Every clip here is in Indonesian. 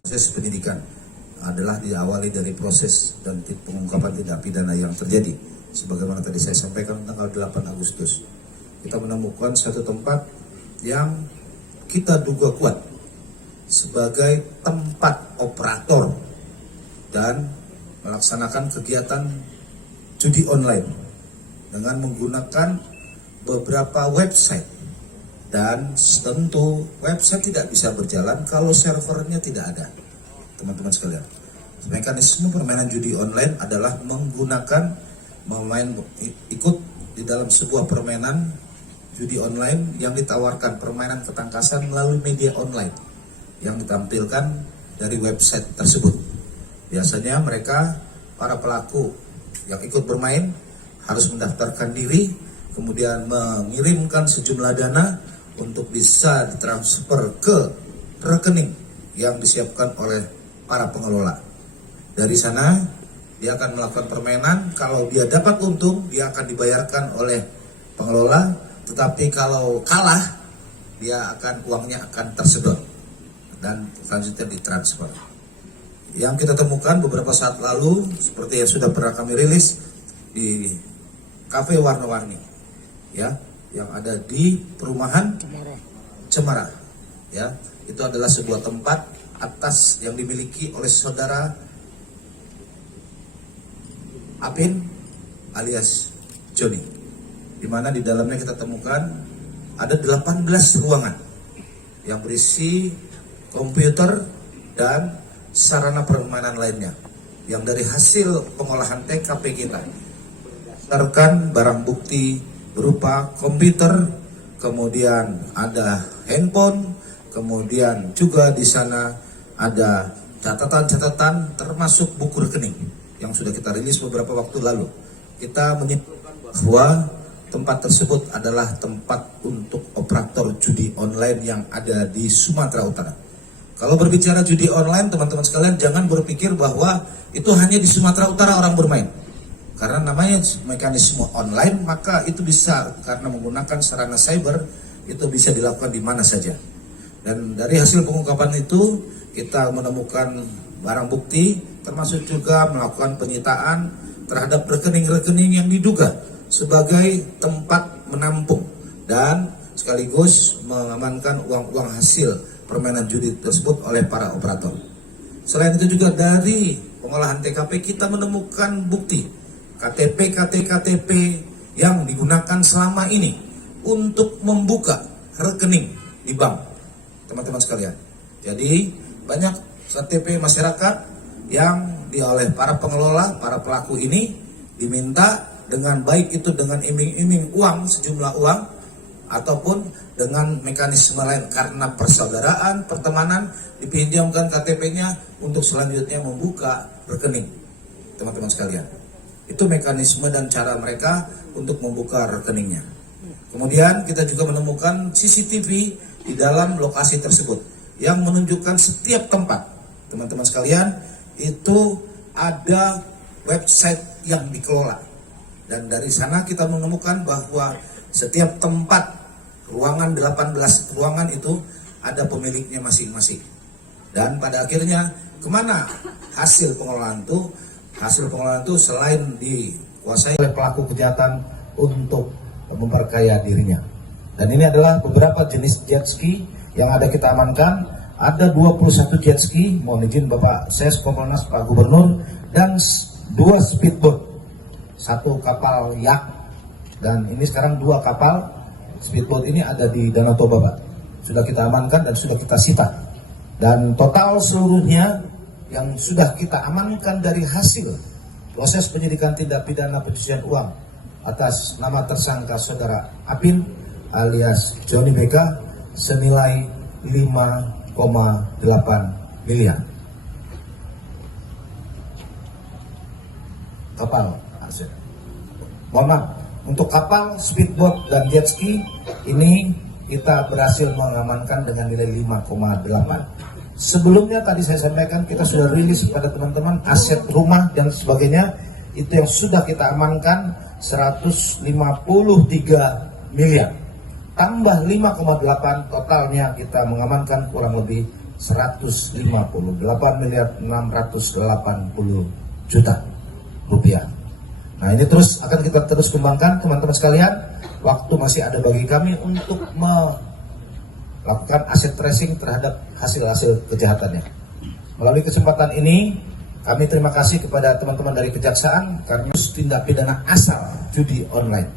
Proses penyidikan adalah diawali dari proses dan pengungkapan tindak pidana yang terjadi. Sebagaimana tadi saya sampaikan, tanggal 8 Agustus kita menemukan satu tempat yang kita duga kuat sebagai tempat operator dan melaksanakan kegiatan judi online dengan menggunakan beberapa website. Dan tentu website tidak bisa berjalan kalau servernya tidak ada, teman-teman sekalian. Mekanisme permainan judi online adalah menggunakan ikut di dalam sebuah permainan judi online yang ditawarkan permainan ketangkasan melalui media online yang ditampilkan dari website tersebut. Biasanya mereka, para pelaku yang ikut bermain harus mendaftarkan diri, kemudian mengirimkan sejumlah dana untuk bisa ditransfer ke rekening yang disiapkan oleh para pengelola. Dari sana dia akan melakukan permainan. Kalau dia dapat untung, dia akan dibayarkan oleh pengelola. Tetapi kalau kalah, uangnya akan tersedot dan selanjutnya ditransfer. Yang kita temukan beberapa saat lalu, seperti yang sudah pernah kami rilis di Cafe Warna-Warni, ya, yang ada di perumahan Cemara, ya, itu adalah sebuah tempat atas yang dimiliki oleh saudara Apin alias Joni, di mana di dalamnya kita temukan ada 18 ruangan yang berisi komputer dan sarana permainan lainnya, yang dari hasil pengolahan TKP kita berdasarkan barang bukti berupa komputer, kemudian ada handphone, kemudian juga di sana ada catatan-catatan termasuk buku rekening yang sudah kita rilis beberapa waktu lalu. Kita menyimpulkan bahwa tempat tersebut adalah tempat untuk operator judi online yang ada di Sumatera Utara. Kalau berbicara judi online, teman-teman sekalian, jangan berpikir bahwa itu hanya di Sumatera Utara orang bermain. Karena namanya mekanisme online, maka itu bisa, karena menggunakan sarana cyber, itu bisa dilakukan di mana saja. Dan dari hasil pengungkapan itu, kita menemukan barang bukti, termasuk juga melakukan penyitaan terhadap rekening-rekening yang diduga sebagai tempat menampung, dan sekaligus mengamankan uang-uang hasil permainan judi tersebut oleh para operator. Selain itu juga dari pengolahan TKP kita menemukan bukti KTP yang digunakan selama ini untuk membuka rekening di bank, teman-teman sekalian. Jadi banyak KTP masyarakat yang oleh para pengelola, para pelaku ini diminta dengan baik itu dengan iming-iming uang, sejumlah uang, ataupun dengan mekanisme lain karena persaudaraan, pertemanan, dipinjamkan KTP-nya untuk selanjutnya membuka rekening, teman-teman sekalian. Itu mekanisme dan cara mereka untuk membuka rekeningnya. Kemudian kita juga menemukan CCTV di dalam lokasi tersebut yang menunjukkan setiap tempat, teman-teman sekalian, itu ada website yang dikelola. Dan dari sana kita menemukan bahwa setiap tempat, ruangan 18 ruangan itu ada pemiliknya masing-masing. Dan pada akhirnya kemana hasil pengelolaan itu? Hasil pengelolaan itu selain dikuasai oleh pelaku kejahatan untuk memperkaya dirinya. Dan ini adalah beberapa jenis jet ski yang ada kita amankan. Ada 21 jet ski, mohon izin Bapak Ses Kompolnas Pak Gubernur, dan 2 speedboat, 1 kapal yak, dan ini sekarang 2 kapal speedboat ini ada di Danau Toba, Pak. Sudah kita amankan dan sudah kita sita. Dan total seluruhnya yang sudah kita amankan dari hasil proses penyidikan tindak pidana pencucian uang atas nama tersangka saudara Apin alias Joni BK senilai 5,8 miliar. Kapal aset. Mohon maaf, untuk kapal, speedboat, dan jet ski ini kita berhasil mengamankan dengan nilai 5,8. Sebelumnya tadi saya sampaikan kita sudah rilis kepada teman-teman aset rumah dan sebagainya itu yang sudah kita amankan 153 miliar. Tambah 5,8 totalnya kita mengamankan kurang lebih 158 miliar 680 juta rupiah. Nah, ini terus akan kita terus kembangkan teman-teman sekalian. Waktu masih ada bagi kami untuk melakukan aset tracing terhadap hasil-hasil kejahatannya. Melalui kesempatan ini kami terima kasih kepada teman-teman dari Kejaksaan karena tindak pidana asal judi online.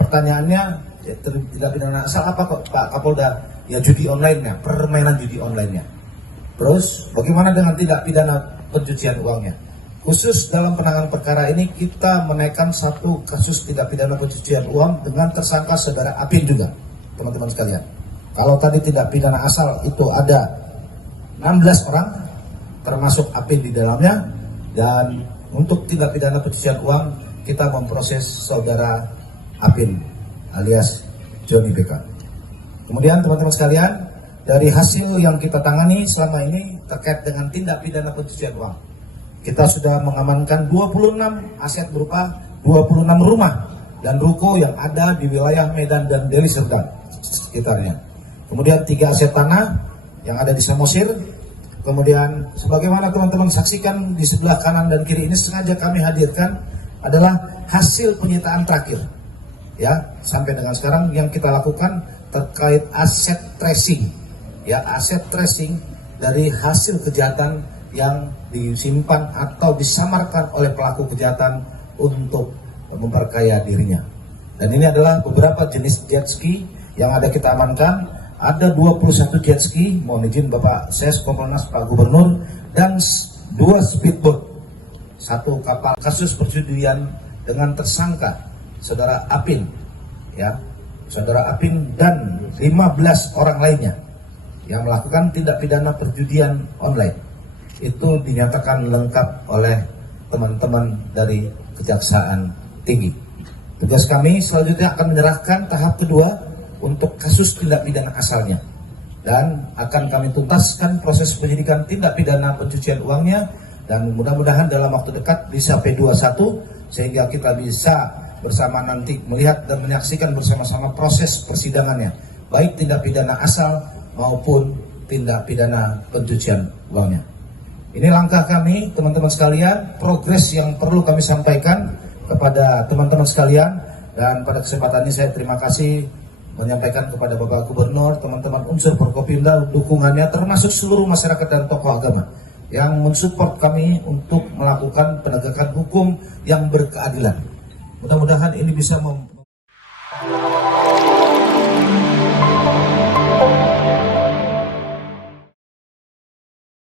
Pertanyaannya, ya, tindak pidana asal apa kok Pak Kapolda? Ya judi online-nya, permainan judi online-nya. Terus bagaimana dengan tindak pidana pencucian uangnya? Khusus dalam penanganan perkara ini kita menaikkan satu kasus tindak pidana pencucian uang dengan tersangka saudara Apin juga, teman-teman sekalian. Kalau tadi tindak pidana asal itu ada 16 orang, termasuk Apin di dalamnya, dan untuk tindak pidana pencucian uang kita memproses saudara Apin alias Johnny BK. Kemudian teman-teman sekalian, dari hasil yang kita tangani selama ini terkait dengan tindak pidana pencucian uang, kita sudah mengamankan 26 aset berupa 26 rumah dan ruko yang ada di wilayah Medan dan Deli Serdang sekitarnya. Kemudian 3 aset tanah yang ada di Samosir. Kemudian sebagaimana teman-teman saksikan di sebelah kanan dan kiri ini sengaja kami hadirkan adalah hasil penyitaan terakhir. Ya, sampai dengan sekarang yang kita lakukan terkait aset tracing. Ya, aset tracing dari hasil kejahatan yang disimpan atau disamarkan oleh pelaku kejahatan untuk memperkaya dirinya. Dan ini adalah beberapa jenis jet ski yang ada kita amankan. Ada 21 jet ski, mohon izin Bapak Ses Kompolnas Pak Gubernur, dan 2 speedboat, 1 kapal. Kasus perjudian dengan tersangka saudara Apin, ya, saudara Apin dan 15 orang lainnya yang melakukan tindak pidana perjudian online. Itu dinyatakan lengkap oleh teman-teman dari Kejaksaan Tinggi. Tugas kami selanjutnya akan menyerahkan tahap kedua untuk kasus tindak pidana asalnya, dan akan kami tuntaskan proses penyidikan tindak pidana pencucian uangnya, dan mudah-mudahan dalam waktu dekat bisa P21 sehingga kita bisa bersama nanti melihat dan menyaksikan bersama-sama proses persidangannya, baik tindak pidana asal maupun tindak pidana pencucian uangnya. Ini langkah kami, teman-teman sekalian, progres yang perlu kami sampaikan kepada teman-teman sekalian. Dan pada kesempatan ini saya terima kasih menyampaikan kepada Bapak Gubernur, teman-teman unsur Forkopimda, dukungannya termasuk seluruh masyarakat dan tokoh agama yang mensupport kami untuk melakukan penegakan hukum yang berkeadilan. Mudah-mudahan ini bisa